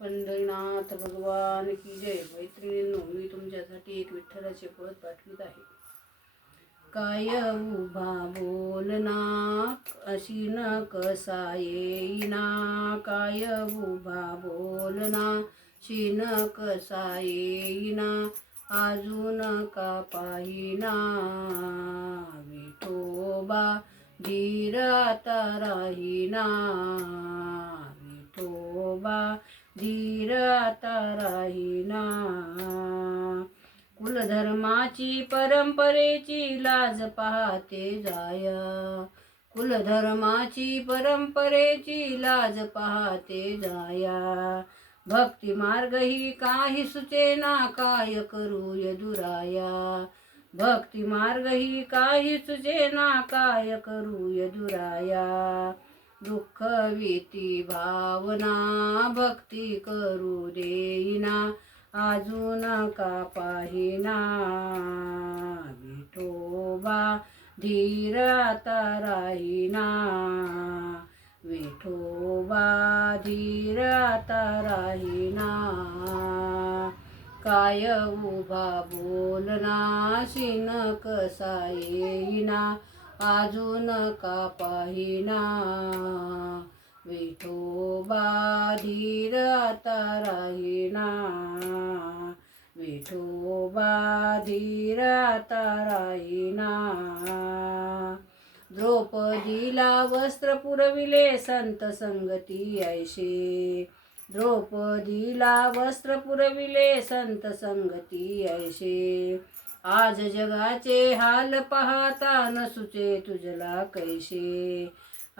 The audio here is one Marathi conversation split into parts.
पंढरीनाथ भगवान की जय. मैत्रिणींनो मी तुमच्यासाठी एक विठ्ठलाचे पद पाठवित आहे. काय उभा बोलना अशी न कसा येईना. काय उभा बोलना शिन कसा येईना. अजून का पाहिना. विठोबा धीर आता राहीना. विठोबा धीर आता राहीना. कुलधर्माची परंपरेची लाज पाहते जाया. कुलधर्माची परंपरेची लाज पाहते जाया. भक्ती मार्ग ही काही सुचेना काय करू यदुराया. भक्ती मार्ग ही काही सुचेना काय करू यदुराया. दुःख भीती भावना भक्ती करू देईना अजून का पाहिना? विठोबा धीर आता राहीना. विठोबा धीर आता राहीना. काय उभा बोलना शिन कसा येईना अजून का पाहिना विठोबा धीर आता राहीना. विठोबा धीर आता राहीना. द्रौपदीला वस्त्र पुरविले संत संगती ऐशे. द्रौपदीला वस्त्र पुरविले संत संगती ऐशे. आज जगाचे हाल पाहता न सुचे तुझला कैसे.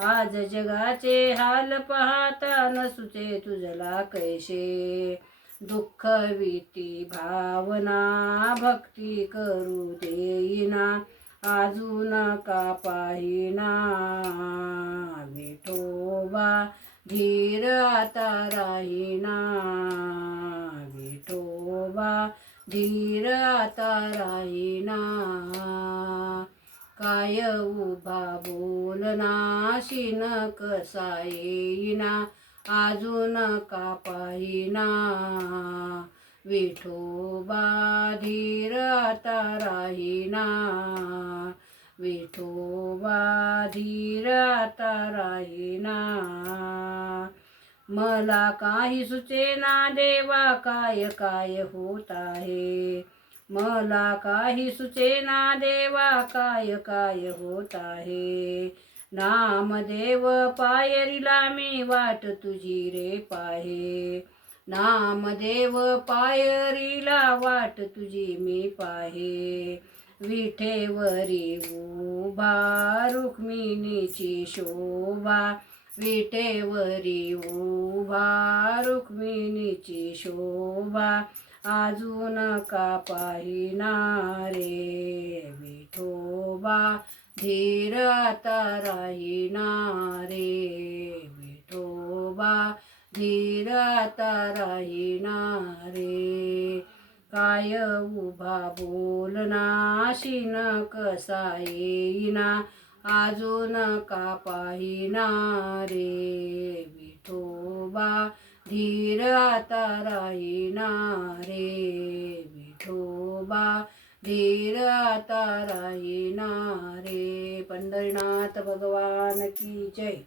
आज जगाचे हाल पाहता न सुचे तुझला कैसे. दुःख भीती भावना भक्ती करू देईना अजून का पाहिना. विठोबा धीर आता राहीना. विठोबा धीर आता राहीना काय उभा बोलना शिन कसा येईना अजून का पाहिना? विठोबा धीर आता राहीना विठोबा धीर आता राहीना मला काही सुचेना देवा काय काय होत आहे? मला काही सुचेना देवा काय काय होत आहे? नामदेव पायरीला मी वाट तुझी रे पाहे. नामदेव पायरीला वाट तुझी मी पाहे. विठेवरी उभा रुक्मिणीची शोभा विटेवरी उभा रुक्मिणीची शोभा अजून का पाहिना रे विठोबा धीर आता रे विठोबा धीर आता रे काय उभा बोलना शिन कसा येईना? अजून का पाहिना रे विठोबा धीर आता राहीना रे विठोबा धीर आता राहीना रे पंढरीनाथ भगवान की जय!